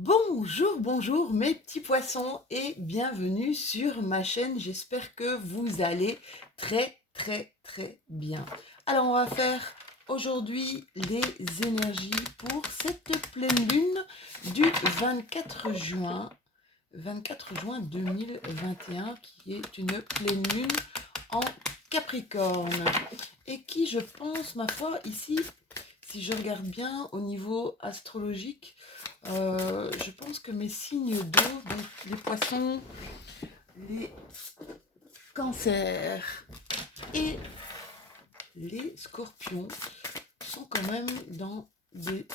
Bonjour, bonjour mes petits poissons et bienvenue sur ma chaîne. J'espère que vous allez très bien. Alors on va faire aujourd'hui les énergies pour cette pleine lune du 24 juin 2021 qui est une pleine lune en Capricorne et qui je pense ma foi ici, si je regarde bien au niveau astrologique, je pense que mes signes d'eau, donc les poissons, les cancers et les scorpions, sont quand même dans des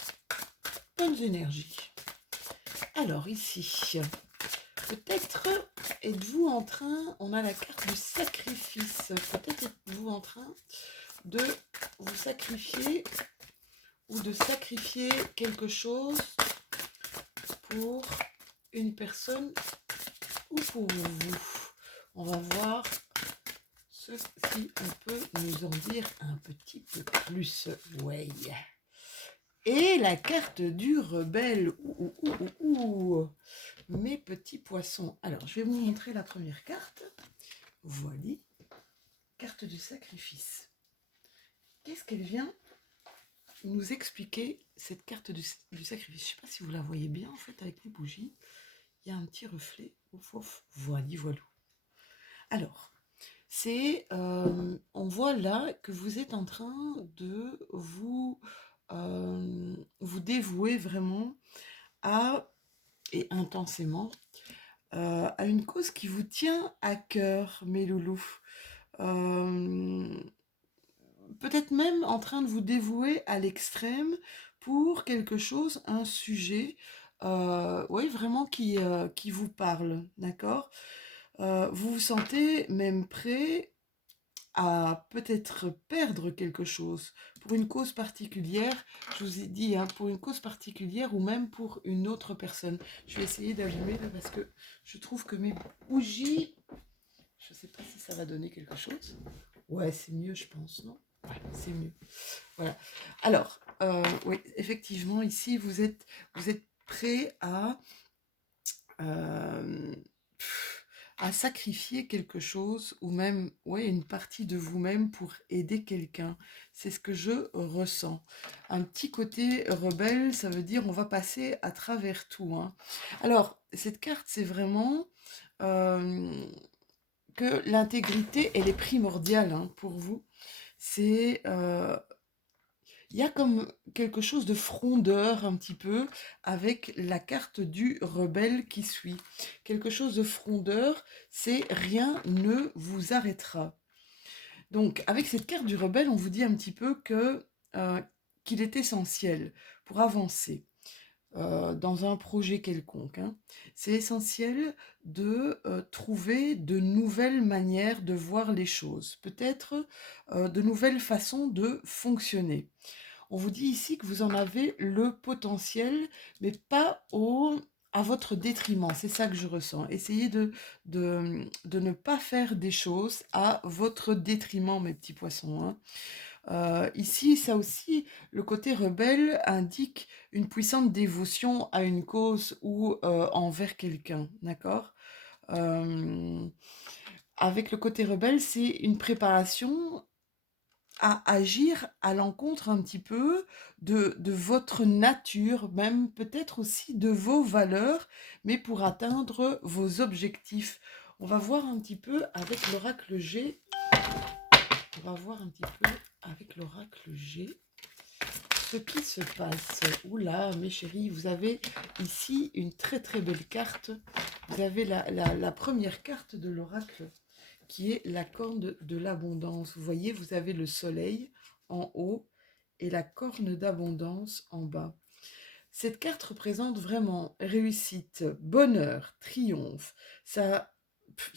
bonnes énergies. Alors ici, peut-être êtes-vous en train, on a la carte du sacrifice, peut-être êtes-vous en train de vous sacrifier ou de sacrifier quelque chose pour une personne ou pour vous. On va voir si on peut nous en dire un petit peu plus. Ouais. Et la carte du rebelle. Mes petits poissons. Alors, je vais vous montrer la première carte. Voilà. Carte du sacrifice. Qu'est-ce qu'elle vient nous expliquer, cette carte du sacrifice? Je ne sais pas si vous la voyez bien, en fait, avec les bougies. Il y a un petit reflet. Voilà. Alors, on voit là que vous êtes en train de vous dévouer vraiment à, et intensément, à une cause qui vous tient à cœur, mes loulous. Euh, Peut-être même en train de vous dévouer à l'extrême pour quelque chose, un sujet, oui, vraiment qui vous parle, d'accord? Vous vous sentez même prêt à peut-être perdre quelque chose pour une cause particulière, je vous ai dit, hein, pour une cause particulière ou même pour une autre personne. Je vais essayer d'allumer là parce que je trouve que mes bougies, je ne sais pas si ça va donner quelque chose. Ouais, c'est mieux, je pense, non? Ouais, c'est mieux. Voilà. Alors, oui, effectivement, ici, vous êtes prêt euh, à sacrifier quelque chose ou même ouais, une partie de vous-même pour aider quelqu'un. C'est ce que je ressens. Un petit côté rebelle, ça veut dire on va passer à travers tout, hein. Alors, cette carte, c'est vraiment euh, que l'intégrité, elle est primordiale, hein, pour vous. C'est il y a comme quelque chose de frondeur un petit peu avec la carte du rebelle qui suit. Quelque chose de frondeur, c'est rien ne vous arrêtera. Donc avec cette carte du rebelle, on vous dit un petit peu que qu'il est essentiel pour avancer dans un projet quelconque, hein. C'est essentiel de trouver de nouvelles manières de voir les choses, peut-être de nouvelles façons de fonctionner. On vous dit ici que vous en avez le potentiel, mais pas à votre détriment. C'est ça que je ressens. Essayez de ne pas faire des choses à votre détriment, mes petits poissons, hein. Ici, ça aussi, le côté rebelle indique une puissante dévotion à une cause ou envers quelqu'un, d'accord? Euh, avec le côté rebelle, c'est une préparation à agir à l'encontre un petit peu de votre nature, même peut-être aussi de vos valeurs, mais pour atteindre vos objectifs. On va voir un petit peu avec l'oracle G. On va voir un petit peu avec l'oracle G ce qui se passe. Oula, mes chéris, vous avez ici une très belle carte. Vous avez la première carte de l'oracle qui est la corne de l'abondance. Vous voyez, vous avez le soleil en haut et la corne d'abondance en bas. Cette carte représente vraiment réussite, bonheur, triomphe. Ça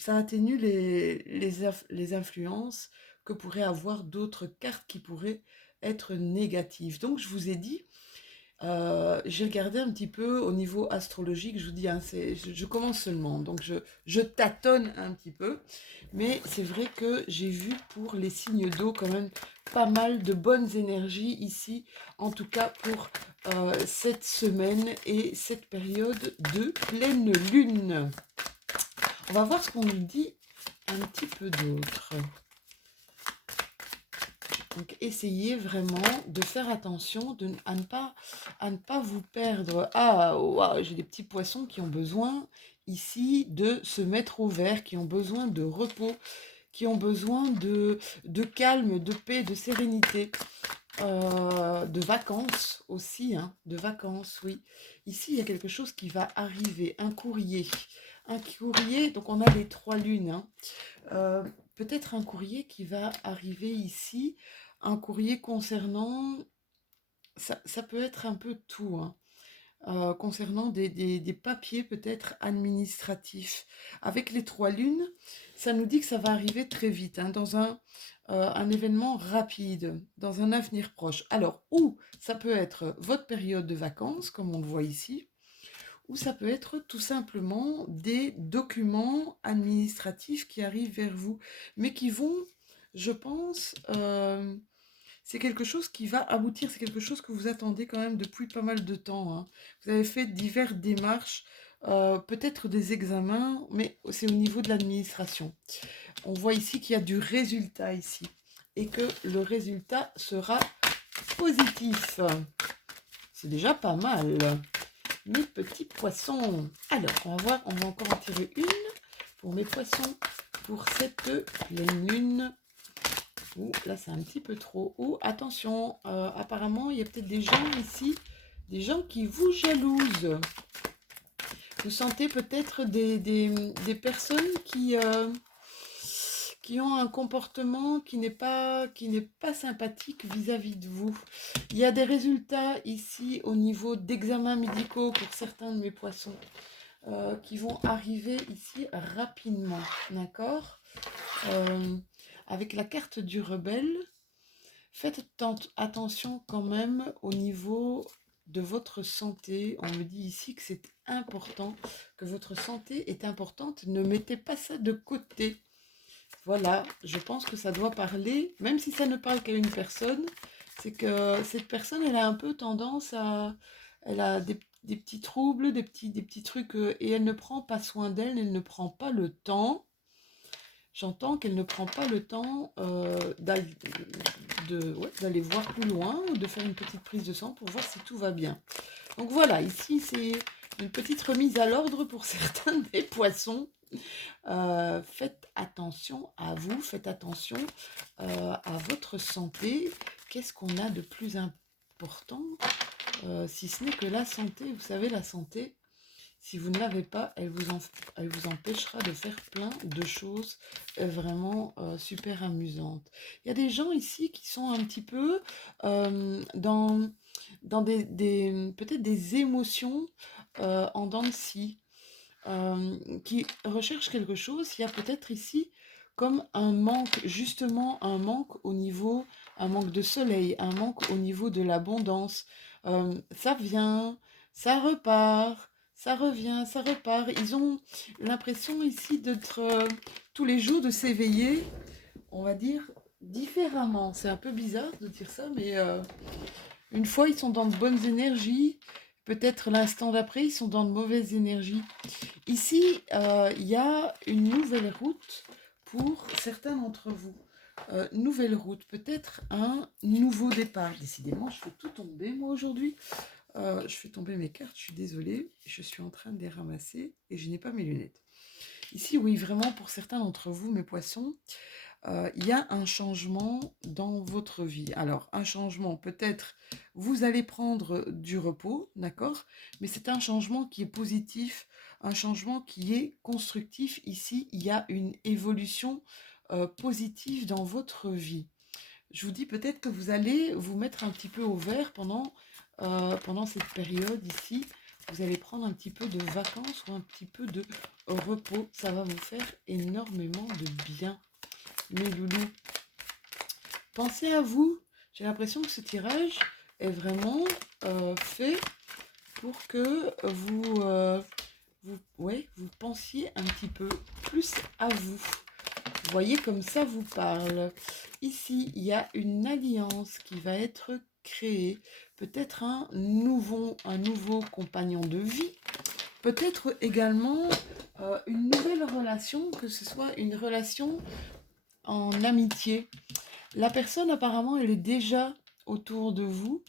atténue les influences que pourraient avoir d'autres cartes qui pourraient être négatives. Donc, je vous ai dit, J'ai regardé un petit peu au niveau astrologique, je vous dis, hein, je commence seulement, donc je tâtonne un petit peu, mais c'est vrai que j'ai vu pour les signes d'eau quand même pas mal de bonnes énergies ici, en tout cas pour cette semaine et cette période de pleine lune. On va voir ce qu'on nous dit un petit peu d'autre. Donc, essayez vraiment de faire attention à ne pas vous perdre. Ah, ouah, j'ai des petits poissons qui ont besoin ici de se mettre au vert, qui ont besoin de repos, qui ont besoin de calme, de paix, de sérénité, de vacances aussi, hein, de vacances, oui. Ici, il y a quelque chose qui va arriver, un courrier. Un courrier, donc on a les 3 lunes, hein. Euh, Peut-être un courrier qui va arriver ici, un courrier concernant, ça peut être un peu tout, hein, concernant des papiers peut-être administratifs. Avec les 3 lunes, ça nous dit que ça va arriver très vite, hein, dans un événement rapide, dans un avenir proche. Alors, ou ça peut être votre période de vacances, comme on le voit ici, ou ça peut être tout simplement des documents administratifs qui arrivent vers vous, mais qui vont, je pense, c'est quelque chose qui va aboutir, c'est quelque chose que vous attendez quand même depuis pas mal de temps, hein. Vous avez fait diverses démarches, peut-être des examens, mais c'est au niveau de l'administration. On voit ici qu'il y a du résultat ici, et que le résultat sera positif. C'est déjà pas mal. Mes petits poissons. Alors, on va voir, on va encore en tirer une pour mes poissons pour cette pleine lune. Ouh, là, c'est un petit peu trop. Oh, attention, apparemment, il y a peut-être des gens ici, des gens qui vous jalousent. Vous sentez peut-être des personnes qui ont un comportement qui n'est pas sympathique vis-à-vis de vous. Il y a des résultats ici au niveau d'examens médicaux pour certains de mes poissons qui vont arriver ici rapidement, d'accord. Avec la carte du rebelle, faites attention quand même au niveau de votre santé. On me dit ici que c'est important, que votre santé est importante. Ne mettez pas ça de côté. Voilà, je pense que ça doit parler, même si ça ne parle qu'à une personne, c'est que cette personne, elle a un peu tendance à... Elle a des petits troubles, des petits trucs, et elle ne prend pas soin d'elle, elle ne prend pas le temps. J'entends qu'elle ne prend pas le temps d'aller voir plus loin ou de faire une petite prise de sang pour voir si tout va bien. Donc voilà, ici c'est une petite remise à l'ordre pour certains des poissons. Faites attention à vous, faites attention à votre santé. Qu'est-ce qu'on a de plus important si ce n'est que la santé? Vous savez, la santé, si vous ne l'avez pas, elle vous empêchera de faire plein de choses vraiment super amusantes. Il y a des gens ici qui sont un petit peu dans peut-être des émotions en dents de scie, qui recherchent quelque chose. Il y a peut-être ici comme un manque, justement un manque de soleil, un manque au niveau de l'abondance. Ça vient, ça repart, ça revient, ça repart. Ils ont l'impression ici d'être tous les jours, de s'éveiller, on va dire, différemment. C'est un peu bizarre de dire ça, mais une fois, ils sont dans de bonnes énergies. Peut-être l'instant d'après, ils sont dans de mauvaises énergies. Ici, il y a une nouvelle route pour certains d'entre vous. Nouvelle route, peut-être un nouveau départ. Décidément, je fais tout tomber, moi, aujourd'hui. Je fais tomber mes cartes, je suis désolée. Je suis en train de les ramasser et je n'ai pas mes lunettes. Ici, oui, vraiment, pour certains d'entre vous, mes poissons, il y a un changement dans votre vie. Alors, un changement, peut-être, vous allez prendre du repos, d'accord? Mais c'est un changement qui est positif, un changement qui est constructif. Ici, il y a une évolution positive dans votre vie. Je vous dis peut-être que vous allez vous mettre un petit peu au vert pendant cette période ici. Vous allez prendre un petit peu de vacances ou un petit peu de repos. Ça va vous faire énormément de bien. Mes loulous, pensez à vous. J'ai l'impression que ce tirage, est vraiment fait pour que vous pensiez un petit peu plus à vous. Vous voyez comme ça vous parle. Ici, il y a une alliance qui va être créée. Peut-être un nouveau compagnon de vie. Peut-être également une nouvelle relation, que ce soit une relation en amitié. La personne, apparemment, elle est déjà autour de vous,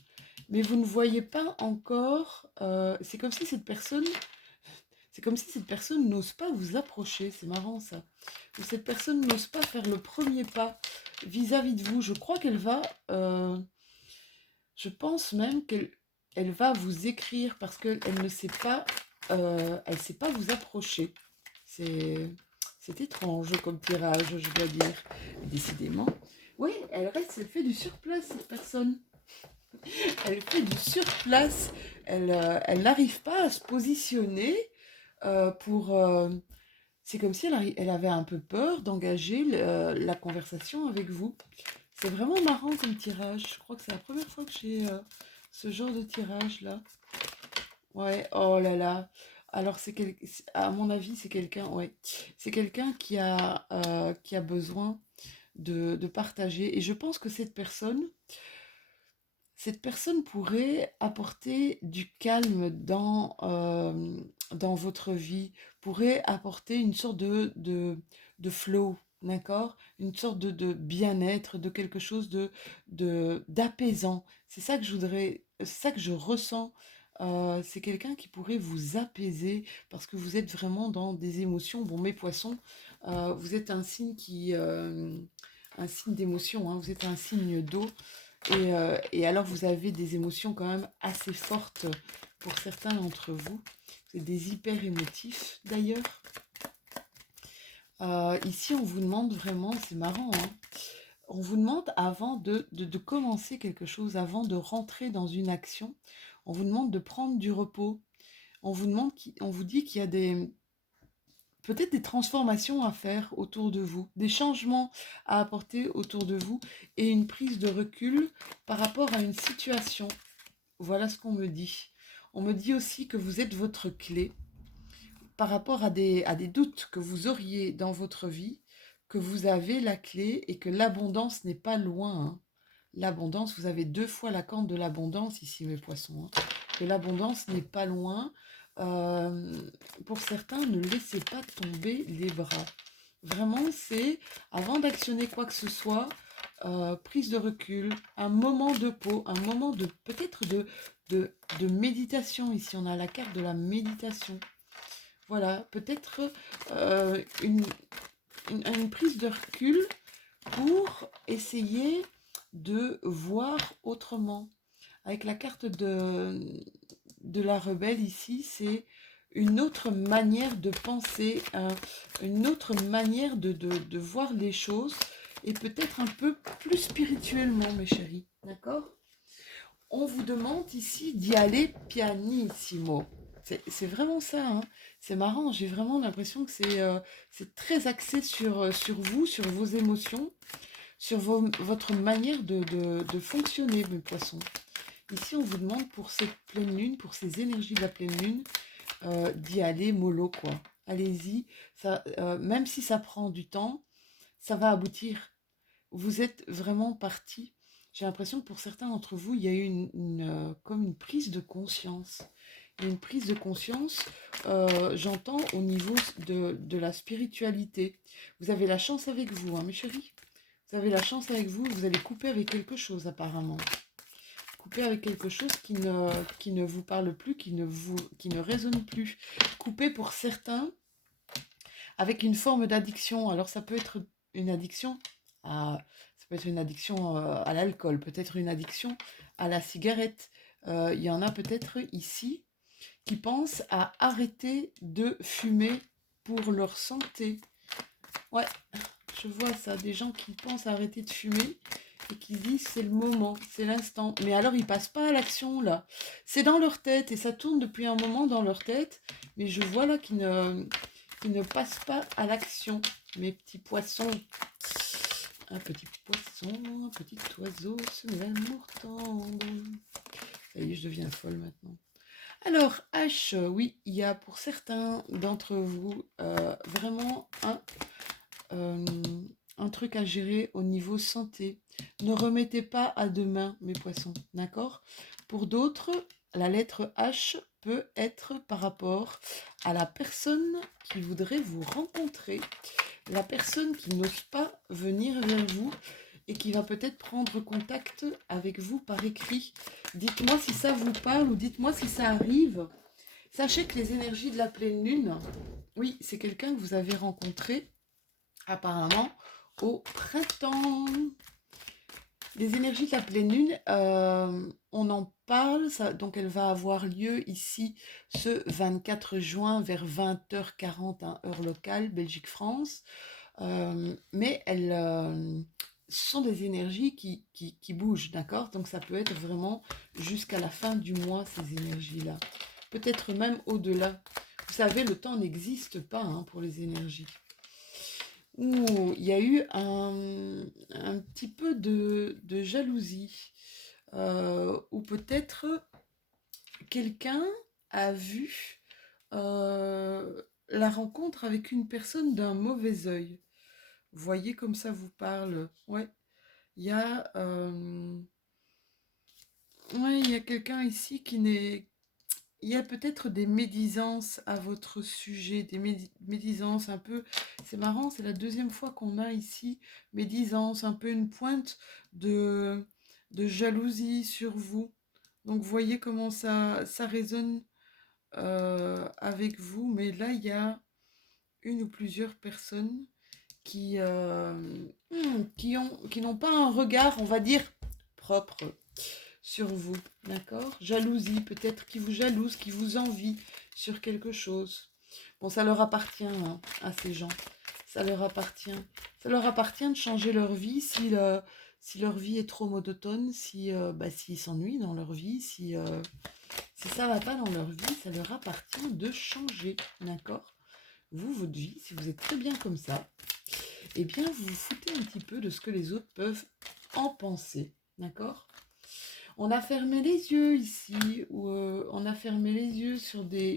mais vous ne voyez pas encore. C'est comme si cette personne n'ose pas vous approcher. C'est marrant ça. Ou cette personne n'ose pas faire le premier pas vis-à-vis de vous. Je crois qu'elle va. Je pense même qu'elle va vous écrire parce qu'elle ne sait pas. Elle sait pas vous approcher. C'est. C'est étrange comme tirage, je dois dire. Décidément. Oui, elle fait du surplace, cette personne. Elle fait du surplace. Elle n'arrive pas à se positionner pour. C'est comme si elle avait un peu peur d'engager la conversation avec vous. C'est vraiment marrant comme tirage. Je crois que c'est la première fois que j'ai ce genre de tirage-là. Ouais, oh là là. Alors, à mon avis, c'est quelqu'un, ouais. C'est quelqu'un qui a besoin de partager. Et je pense que cette personne pourrait apporter du calme dans votre vie, pourrait apporter une sorte de flow, d'accord? Une sorte de bien-être, de quelque chose d'apaisant. C'est ça que c'est ça que je ressens. C'est quelqu'un qui pourrait vous apaiser parce que vous êtes vraiment dans des émotions. Bon, mes poissons, vous êtes un signe d'émotion, hein, vous êtes un signe d'eau. Et alors, vous avez des émotions quand même assez fortes pour certains d'entre vous. Vous êtes des hyper émotifs d'ailleurs. Ici, on vous demande vraiment, c'est marrant, hein, on vous demande avant de commencer quelque chose, avant de rentrer dans une action, on vous demande de prendre du repos. On vous dit qu'il y a peut-être des transformations à faire autour de vous, des changements à apporter autour de vous et une prise de recul par rapport à une situation. Voilà ce qu'on me dit. On me dit aussi que vous êtes votre clé par rapport à des doutes que vous auriez dans votre vie, que vous avez la clé et que l'abondance n'est pas loin, hein. L'abondance, vous avez 2 fois la corde de l'abondance ici, mes poissons, hein. Que l'abondance n'est pas loin. Pour certains, ne laissez pas tomber les bras. Vraiment, c'est avant d'actionner quoi que ce soit, prise de recul, un moment de pause, un moment de peut-être de méditation. Ici, on a la carte de la méditation. Voilà, peut-être une prise de recul pour essayer de voir autrement. Avec la carte de la rebelle ici, c'est une autre manière de penser, une autre manière de voir les choses et peut-être un peu plus spirituellement, mes chéris. D'accord? On vous demande ici d'y aller pianissimo. C'est vraiment ça, hein. C'est marrant, j'ai vraiment l'impression que c'est très axé sur vous, sur vos émotions, sur votre manière de fonctionner, mes poissons. Ici, on vous demande pour cette pleine lune, pour ces énergies de la pleine lune, d'y aller mollo, quoi. Allez-y, même si ça prend du temps, ça va aboutir. Vous êtes vraiment parti. J'ai l'impression que pour certains d'entre vous, il y a eu comme une prise de conscience. Une prise de conscience, j'entends au niveau de la spiritualité. Vous avez la chance avec vous, hein, mes chéris. Vous avez la chance avec vous, vous allez couper avec quelque chose apparemment. Couper avec quelque chose qui ne vous parle plus, qui ne résonne plus. Couper pour certains avec une forme d'addiction. Alors ça peut être une addiction ça peut être une addiction à l'alcool, peut-être une addiction à la cigarette. Il y en a peut-être ici qui pensent à arrêter de fumer pour leur santé. Ouais, je vois ça, des gens qui pensent à arrêter de fumer et qui disent c'est le moment, c'est l'instant. Mais alors ils passent pas à l'action là. C'est dans leur tête et ça tourne depuis un moment dans leur tête, mais je vois là qu'ils ne passent pas à l'action, mes petits poissons. Un petit poisson, un petit oiseau se met l'amour tendre. Ça y est, je deviens folle maintenant. Alors, H, oui, il y a pour certains d'entre vous vraiment euh, un truc à gérer au niveau santé. Ne remettez pas à demain, mes poissons, d'accord? Pour d'autres, la lettre H peut être par rapport à la personne qui voudrait vous rencontrer, la personne qui n'ose pas venir vers vous et qui va peut-être prendre contact avec vous par écrit. Dites-moi si ça vous parle ou dites-moi si ça arrive. Sachez que les énergies de la pleine lune, oui, c'est quelqu'un que vous avez rencontré apparemment au printemps. Les énergies de la pleine lune, on en parle, ça, donc elle va avoir lieu ici ce 24 juin vers 20h40 heure locale, Belgique-France. Mais ce sont des énergies qui bougent, d'accord? Donc ça peut être vraiment jusqu'à la fin du mois, ces énergies-là. Peut-être même au-delà. Vous savez, le temps n'existe pas pour les énergies. Ouh, il y a eu un petit peu de jalousie. Ou peut-être quelqu'un a vu la rencontre avec une personne d'un mauvais œil. Voyez comme ça vous parle. Ouais, il y a, ouais, il y a quelqu'un ici qui n'est... Il y a peut-être des médisances à votre sujet, des médisances un peu... C'est marrant, c'est la deuxième fois qu'on a ici médisance, un peu une pointe de jalousie sur vous. Donc voyez comment ça résonne avec vous. Mais là, il y a une ou plusieurs personnes qui n'ont pas un regard, on va dire, propre sur vous, d'accord? Jalousie, peut-être qui vous jalouse, qui vous envie sur quelque chose. Bon, ça leur appartient à ces gens. Ça leur appartient. Ça leur appartient de changer leur vie si leur vie est trop monotone, s'ils s'ennuient dans leur vie, si ça ne va pas dans leur vie, ça leur appartient de changer, d'accord? Vous, votre vie, si vous êtes très bien comme ça, eh bien, vous vous foutez un petit peu de ce que les autres peuvent en penser, d'accord? On a fermé les yeux ici, ou on a fermé les yeux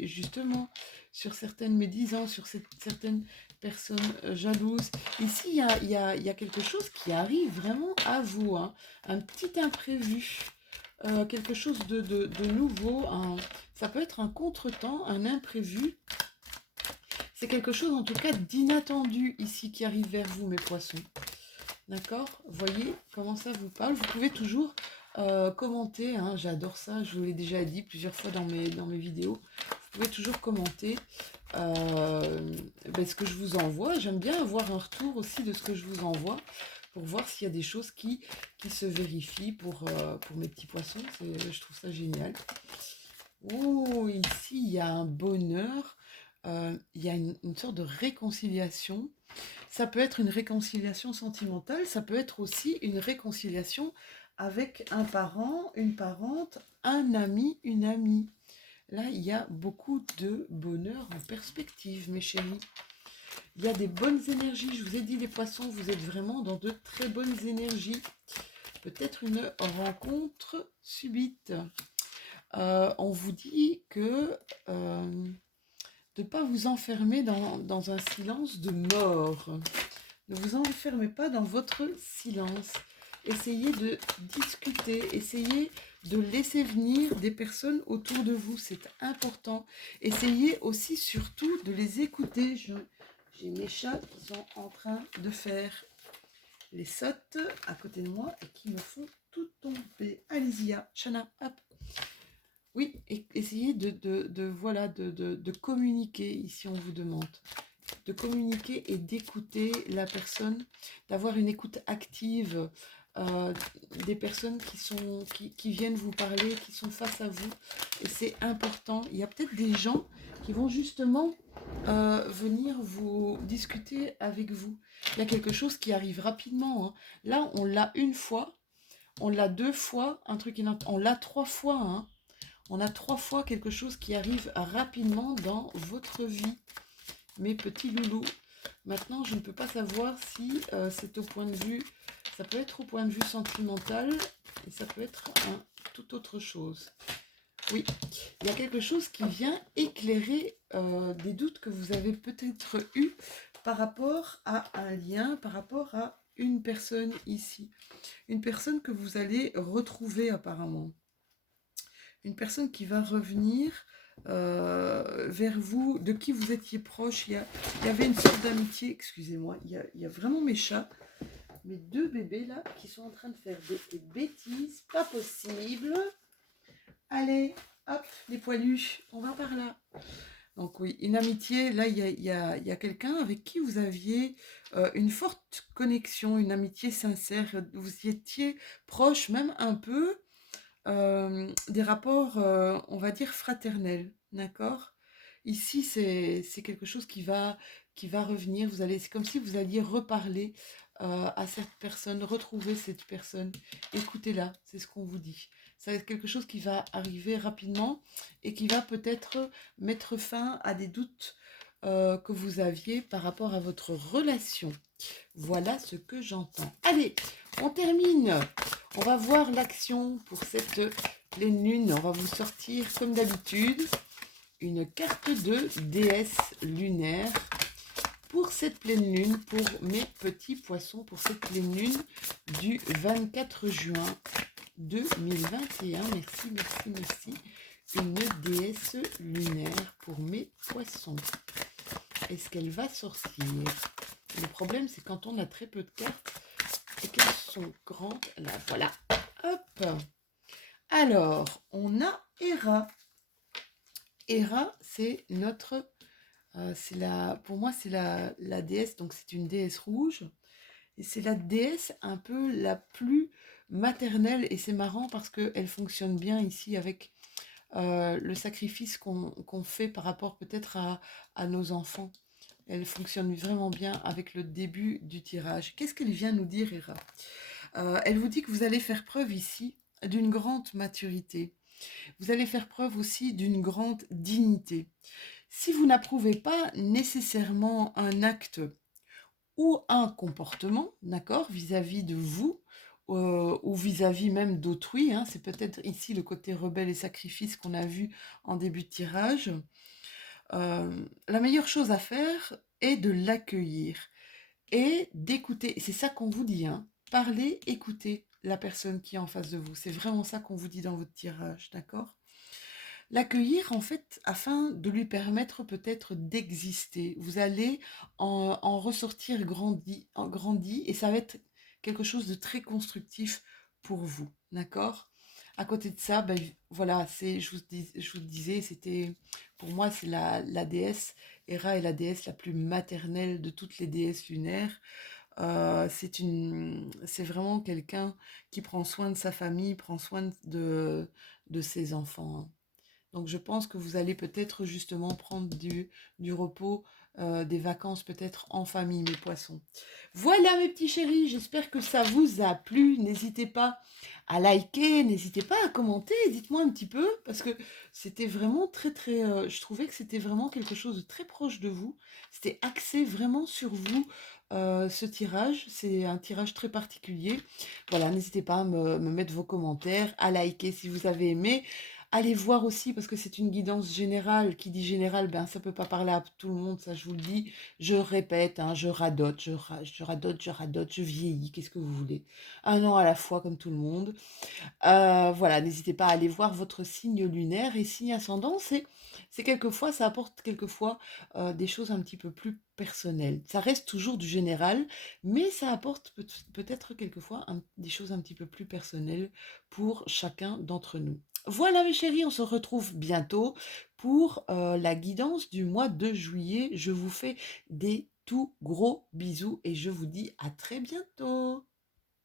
justement, sur certaines médisances, sur certaines personnes jalouses. Ici, il y a quelque chose qui arrive vraiment à vous, un petit imprévu, quelque chose de nouveau, ça peut être un contretemps, un imprévu. C'est quelque chose en tout cas d'inattendu ici qui arrive vers vous, mes poissons. D'accord? Voyez comment ça vous parle. Vous pouvez toujours commenter, j'adore ça, je vous l'ai déjà dit plusieurs fois dans mes vidéos. Vous pouvez toujours commenter ce que je vous envoie. J'aime bien avoir un retour aussi de ce que je vous envoie pour voir s'il y a des choses qui se vérifient pour mes petits poissons. Je trouve ça génial. Oh, ici, il y a un bonheur. Il y a une sorte de réconciliation. Ça peut être une réconciliation sentimentale, ça peut être aussi une réconciliation avec un parent, une parente, un ami, une amie. Là, il y a beaucoup de bonheur en perspective, mes chéris. Il y a des bonnes énergies. Je vous ai dit, les poissons, vous êtes vraiment dans de très bonnes énergies. Peut-être une rencontre subite. On vous dit que de ne pas vous enfermer dans un silence de mort. Ne vous enfermez pas dans votre silence. Essayez de discuter, essayez de laisser venir des personnes autour de vous, c'est important. Essayez aussi surtout de les écouter. J'ai mes chats qui sont en train de faire les sottes à côté de moi et qui me font tout tomber. Allez-y, Chana, hop. Oui, essayez de communiquer, ici on vous demande. De communiquer et d'écouter la personne, d'avoir une écoute active des personnes qui viennent vous parler, qui sont face à vous. Et c'est important. Il y a peut-être des gens qui vont justement venir vous discuter avec vous. Il y a quelque chose qui arrive rapidement. Là, on l'a une fois, on l'a deux fois, on l'a trois fois. On a trois fois quelque chose qui arrive rapidement dans votre vie. Mes petits loulous, Maintenant, je ne peux pas savoir si c'est au point de vue, ça peut être au point de vue sentimental et ça peut être tout autre chose. Oui, il y a quelque chose qui vient éclairer des doutes que vous avez peut-être eus par rapport à un lien, par rapport à une personne ici. Une personne que vous allez retrouver apparemment. Une personne qui va revenir vers vous, de qui vous étiez proche. Il y avait une sorte d'amitié, excusez-moi, il y a vraiment mes chats, mes deux bébés là, qui sont en train de faire des bêtises, pas possible. Allez, hop, les poilus, on va par là. Donc oui, une amitié, là, il y a quelqu'un avec qui vous aviez une forte connexion, une amitié sincère, vous y étiez proche, même un peu, des rapports, on va dire, fraternels, d'accord? Ici, c'est quelque chose qui va revenir, c'est comme si vous alliez reparler à cette personne, retrouver cette personne, écoutez-la, c'est ce qu'on vous dit. Ça va être quelque chose qui va arriver rapidement et qui va peut-être mettre fin à des doutes que vous aviez par rapport à votre relation. Voilà ce que j'entends. Allez, on termine. On va voir l'action pour cette pleine lune. On va vous sortir, comme d'habitude, une carte de déesse lunaire pour cette pleine lune, pour mes petits poissons, pour cette pleine lune du 24 juin 2021. Merci, merci, merci. Une déesse lunaire pour mes poissons. Est-ce qu'elle va sortir? Le problème, c'est quand on a très peu de cartes et qu'elles sont grandes. Là, voilà. Hop. Alors, on a Hera. Hera, c'est notre... pour moi, c'est la déesse, donc c'est une déesse rouge. Et c'est la déesse un peu la plus maternelle. Et c'est marrant parce qu'elle fonctionne bien ici avec le sacrifice qu'on fait par rapport peut-être à nos enfants. Elle fonctionne vraiment bien avec le début du tirage. Qu'est-ce qu'elle vient nous dire, Hera? Elle vous dit que vous allez faire preuve ici d'une grande maturité. Vous allez faire preuve aussi d'une grande dignité. Si vous n'approuvez pas nécessairement un acte ou un comportement, d'accord, vis-à-vis de vous, ou vis-à-vis même d'autrui, hein, c'est peut-être ici le côté rebelle et sacrifice qu'on a vu en début de tirage, la meilleure chose à faire est de l'accueillir et d'écouter. C'est ça qu'on vous dit, hein. Parlez, écoutez la personne qui est en face de vous. C'est vraiment ça qu'on vous dit dans votre tirage, d'accord? L'accueillir, en fait, afin de lui permettre peut-être d'exister. Vous allez en ressortir grandi, et ça va être quelque chose de très constructif pour vous, d'accord? À côté de ça, ben, voilà, je vous disais, pour moi, c'est la déesse. Hera est la déesse la plus maternelle de toutes les déesses lunaires. C'est vraiment quelqu'un qui prend soin de sa famille, prend soin de ses enfants, hein. Donc je pense que vous allez peut-être justement prendre du repos, des vacances peut-être en famille, mes poissons. Voilà mes petits chéris, j'espère que ça vous a plu. N'hésitez pas à liker, n'hésitez pas à commenter, dites-moi un petit peu, parce que c'était vraiment très très... je trouvais que c'était vraiment quelque chose de très proche de vous. C'était axé vraiment sur vous, ce tirage. C'est un tirage très particulier. Voilà, n'hésitez pas à me mettre vos commentaires, à liker si vous avez aimé. Allez voir aussi, parce que c'est une guidance générale. Qui dit générale, ben ça peut pas parler à tout le monde, ça je vous le dis. Je répète, hein, je radote, je radote, je vieillis, qu'est-ce que vous voulez? Un an à la fois, comme tout le monde. Voilà, n'hésitez pas à aller voir votre signe lunaire et signe ascendant. C'est quelquefois, ça apporte quelquefois des choses un petit peu plus personnelles. Ça reste toujours du général, mais ça apporte peut-être quelquefois des choses un petit peu plus personnelles pour chacun d'entre nous. Voilà mes chéris, on se retrouve bientôt pour la guidance du mois de juillet. Je vous fais des tout gros bisous et je vous dis à très bientôt.